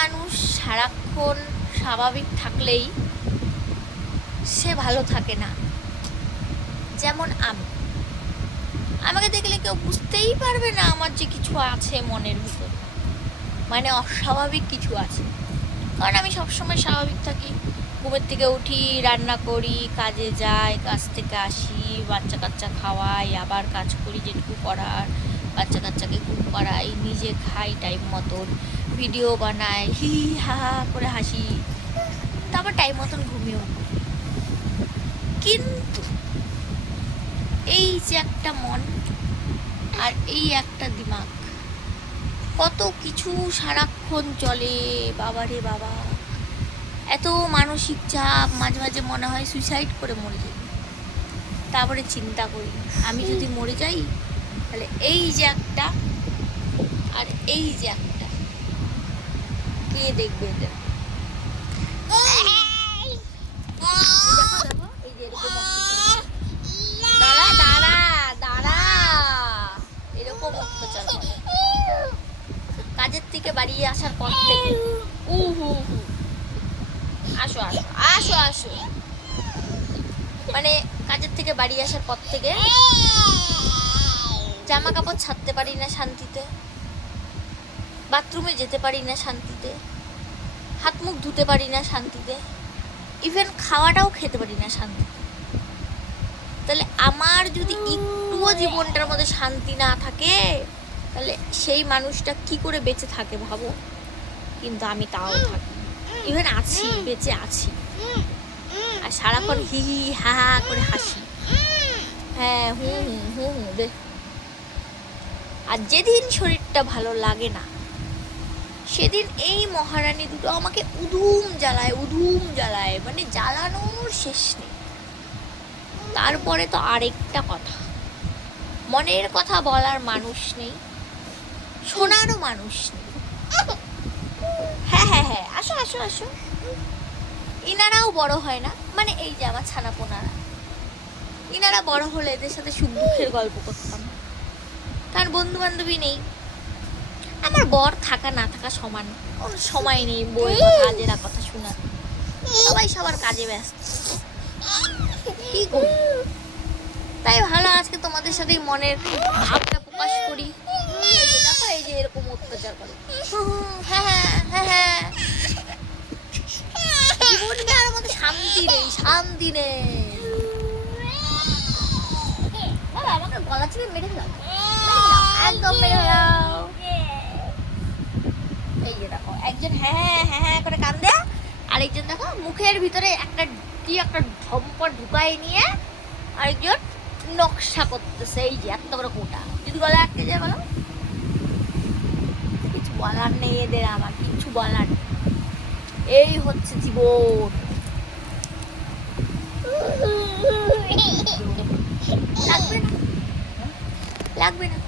মানুষ সারাক্ষণ স্বাভাবিক থাকলেই সে ভালো থাকে না। যেমন আমাকে দেখলে কেউ বুঝতেই পারবে না আমার যে কিছু আছে মনের ভিতরে, মানে অস্বাভাবিক কিছু আছে। কারণ আমি সবসময় স্বাভাবিক থাকি। ঘুমের থেকে উঠি, রান্না করি, কাজে যাই, কাজ থেকে আসি, বাচ্চা কাচ্চা খাওয়াই, আবার কাজ করি যেটুকু করার, বাচ্চা কাচ্চাকে ঘুম পাড়াই, নিজে খাই টাইম মতন, ভিডিও বানাই, হি হা হা করে হাসি, তারপর টাইম মতন ঘুমিয়েও। কিন্তু এই যে একটা মন আর এই একটা দিমাগ, কত কিছু সারাক্ষণ চলে। বাবারে বাবা, এত মানসিক চাপ, মাঝে মাঝে মনে হয় সুইসাইড করে মরে যাই। তারপরে চিন্তা করি আমি যদি মরে যাই তাহলে এই যে একটা আর এই যে একটা কে দেখবে এদের? দাঁড়া দাঁড়া দাঁড়া, এরকম অত্যাচার করে কাজের থেকে বাড়িয়ে আসার পর থেকে। আসো আসো আসো আসো, মানে কাজের থেকে বাড়ি আসার পর থেকে জামা কাপড় ছাড়তে পারি না শান্তিতে, বাথরুমে যেতে পারি না শান্তিতে, হাত মুখ ধুতে পারি না শান্তিতে, ইভেন খাওয়াটাও খেতে পারি না শান্তিতে। তাহলে আমার যদি একটুও জীবনটার মধ্যে শান্তি না থাকে তাহলে সেই মানুষটা কি করে বেঁচে থাকে ভাবো। কিন্তু আমি তাও থাকি, ইভেন আছি, বেঁচে আছি, আর সারাক্ষণ হি হি হা হা করে হাসি। হ্যাঁ হুম হুম হুম হুম রে। আর যেদিন শরীরটা ভালো লাগে না সেদিন এই মহারানী দুটো আমাকে উধুম জ্বালায়, মানে জ্বালানোর শেষ নেই। তারপরে তো আরেকটা কথা, মনের কথা বলার মানুষ নেই, শোনারও মানুষ নেই। হ্যাঁ হ্যাঁ হ্যাঁ, আসো আসো আসো। ইনারাও বড় হয় না, মানে এই যে আমার ছানাপোনারা, ইনারা বড় হলে এদের সাথে সুখ দুঃখের গল্প করতাম। তার বন্ধু বান্ধবী নেই। আমার বর থাকা না থাকা সমান, কোনো সময় নেই বউয়ের কথা, কাজের কথা শোনার। সবাই সবার কাজে ব্যস্ত, কি করি? তাই ভালো আজকে তোমাদের সাথে মনের ভাবটা প্রকাশ করি। দেখো এই যে এরকম অত্যাচার করে, হ্যাঁ হ্যাঁ হ্যাঁ হ্যাঁ, জীবনটা আর মধ্যে শান্তি নেই, শান্তি নেই। আমাকে গলা চিপে মেরে ফেলাম, একদম মেরে ফেলাও। এই যে দেখো একজন হ্যাঁ হ্যাঁ হ্যাঁ করে কান্দে, আরেকজন দেখো মুখের ভিতরে একটা কি একটা ঝম্পট ঢুকাই নিয়ে আরেকজন নকশা করতেছে। এই যে এত বড় কোটা, যদি গলা আটকে যায় বলো, কিছু বলার নেই এদের, আমার কিছু বলার নেই। এই হচ্ছে জীবন। লাগবে না, লাগবে না।